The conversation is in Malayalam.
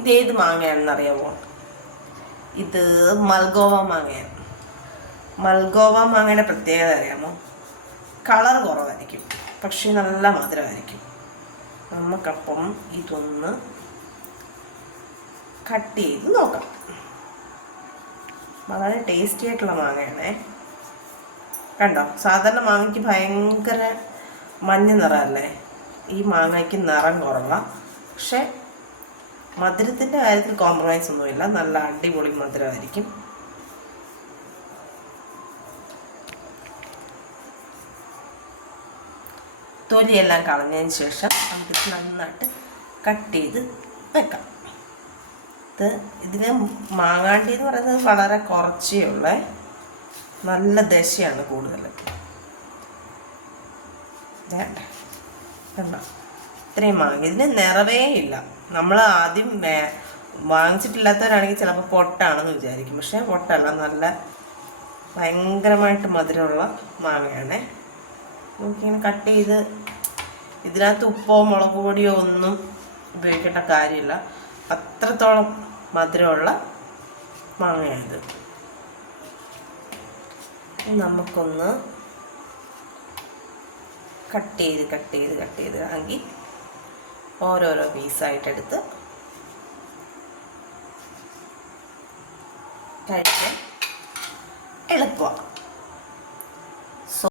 ഇതേത് മാങ്ങയാണെന്നറിയാമോ? ഇത് മൽഗോവ മാങ്ങയാണ്. മൽഗോവ മാങ്ങയുടെ പ്രത്യേകത അറിയാമോ? കളർ കുറവായിരിക്കും, പക്ഷേ നല്ല മധുരമായിരിക്കും. നമുക്കപ്പം ഇതൊന്ന് കട്ട് ചെയ്ത് നോക്കാം. വളരെ ടേസ്റ്റി ആയിട്ടുള്ള മാങ്ങയാണേ. കണ്ടോ, സാധാരണ മാങ്ങയ്ക്ക് ഭയങ്കര മഞ്ഞ നിറമല്ലേ, ഈ മാങ്ങയ്ക്ക് നിറം കുറവാണ്. പക്ഷെ മധുരത്തിൻ്റെ കാര്യത്തിൽ കോംപ്രമൈസ് ഒന്നുമില്ല, നല്ല അടിപൊളി മധുരമായിരിക്കും. തൊലിയെല്ലാം കളഞ്ഞതിന് ശേഷം നമുക്ക് നന്നായിട്ട് കട്ട് ചെയ്ത് വെക്കാം. ഇതിന് മാങ്ങാണ്ടി എന്ന് പറയുന്നത് വളരെ കുറച്ചേ ഉള്ളേ, നല്ല ദശയാണ് കൂടുതൽ. കണ്ടോ, ഇത്രയും മാങ്ങ. ഇതിന് നിറവേ ഇല്ല. നമ്മൾ ആദ്യം വാങ്ങിച്ചിട്ടില്ലാത്തവരാണെങ്കിൽ ചിലപ്പോൾ പൊട്ടാണെന്ന് വിചാരിക്കും, പക്ഷേ പൊട്ടല്ല, നല്ല ഭയങ്കരമായിട്ട് മധുരമുള്ള മാങ്ങയാണേ. നമുക്കിങ്ങനെ കട്ട് ചെയ്ത് ഇതിനകത്ത് ഉപ്പോ മുളക് പൊടിയോ ഒന്നും ഉപയോഗിക്കേണ്ട കാര്യമില്ല, അത്രത്തോളം മധുരമുള്ള മാങ്ങയാണിത്. നമുക്കൊന്ന് കട്ട് ചെയ്ത് ആക്കി ഓരോരോ പീസായിട്ടെടുത്ത് കഴിക്കാൻ എളുപ്പമാണ്.